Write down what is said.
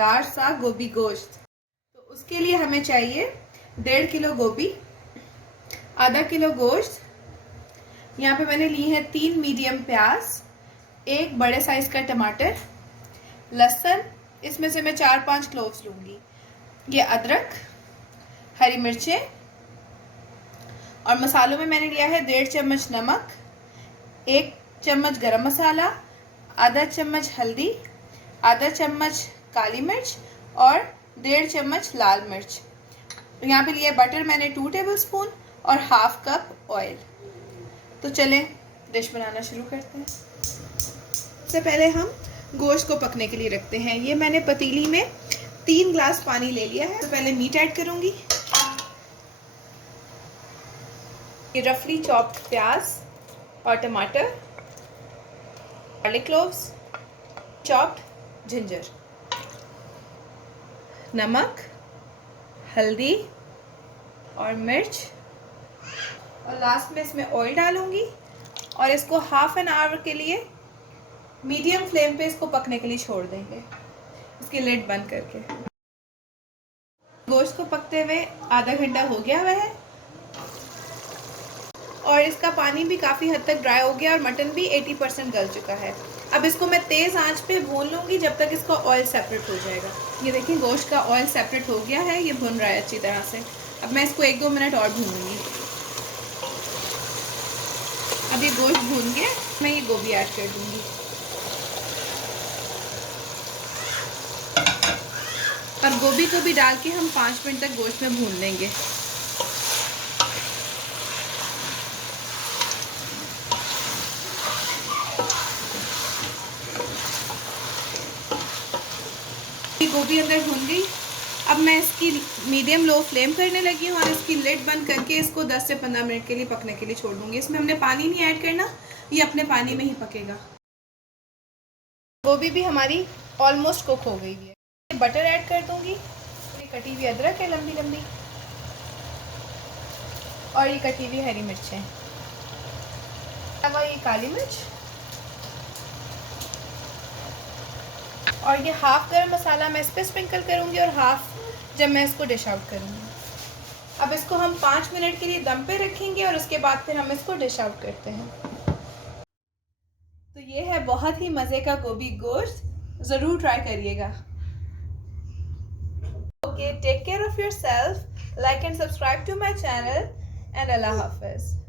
मज़ेदार सा गोभी गोश्त। तो उसके लिए हमें चाहिए 1.5 किलो गोभी, आधा किलो गोश्त, यहाँ पे मैंने ली है 3 मीडियम प्याज, 1 बड़े साइज का टमाटर, लहसुन, इसमें से मैं 4-5 क्लोव्स लूँगी, ये अदरक, हरी मिर्चें, और मसालों में मैंने लिया है 1.5 चम्मच नमक, 1 चम्मच गरम मसाला, आधा चम्मच हल्दी, आधा चम्मच काली मिर्च और 1.5 चम्मच लाल मिर्च। यहाँ पे लिया बटर मैंने 2 टेबलस्पून और हाफ कप ऑयल। तो चलें डिश बनाना शुरू करते हैं। सबसे पहले हम गोश्त को पकने के लिए रखते हैं। ये मैंने पतीली में 3 ग्लास पानी ले लिया है। तो पहले मीट ऐड करूँगी, ये रफली चॉप्ड प्याज और टमाटर, गार्लिक क्लोव्स, चॉप्ड जिंजर, नमक, हल्दी और मिर्च, और लास्ट में इसमें ऑयल डालूंगी और इसको हाफ एन आवर के लिए मीडियम फ्लेम पे इसको पकने के लिए छोड़ देंगे, इसकी लिड बंद करके। गोश्त को पकते हुए आधा घंटा हो गया हुआ है और इसका पानी भी काफ़ी हद तक ड्राई हो गया और मटन भी 80% गल चुका है। अब इसको मैं तेज़ आंच पे भून लूँगी जब तक इसका ऑयल सेपरेट हो जाएगा। ये देखिए गोश्त का ऑयल सेपरेट हो गया है, ये भुन रहा है अच्छी तरह से। अब मैं इसको 1-2 मिनट और भूनूंगी। अब ये गोश्त भून गया, मैं ये गोभी ऐड कर दूँगी। अब गोभी को भी डाल के हम 5 मिनट तक गोश्त में भून लेंगे। गोभी अंदर भून गई। अब मैं इसकी मीडियम लो फ्लेम करने लगी हूँ और इसकी लिड बंद करके इसको 10 से 15 मिनट के लिए पकने के लिए छोड़ दूँगी। इसमें हमने पानी नहीं ऐड करना, ये अपने पानी में ही पकेगा। गोभी भी हमारी ऑलमोस्ट कुक हो गई है। बटर ऐड कर दूँगी, ये कटी हुई अदरक है लंबी लंबी, और ये कटी हुई हरी मिर्चें, ये काली मिर्च, और ये हाफ गरम मसाला मैं इस पर स्प्रिंकल करूँगी और हाफ जब मैं इसको डिश आउट करूँगी। अब इसको हम 5 मिनट के लिए दम पे रखेंगे और उसके बाद फिर हम इसको डिश आउट करते हैं। तो ये है बहुत ही मज़े का गोभी गोश्त, ज़रूर ट्राई करिएगा। Okay, take care of yourself, like and subscribe to my channel, and अल्लाह हाफ़िज़।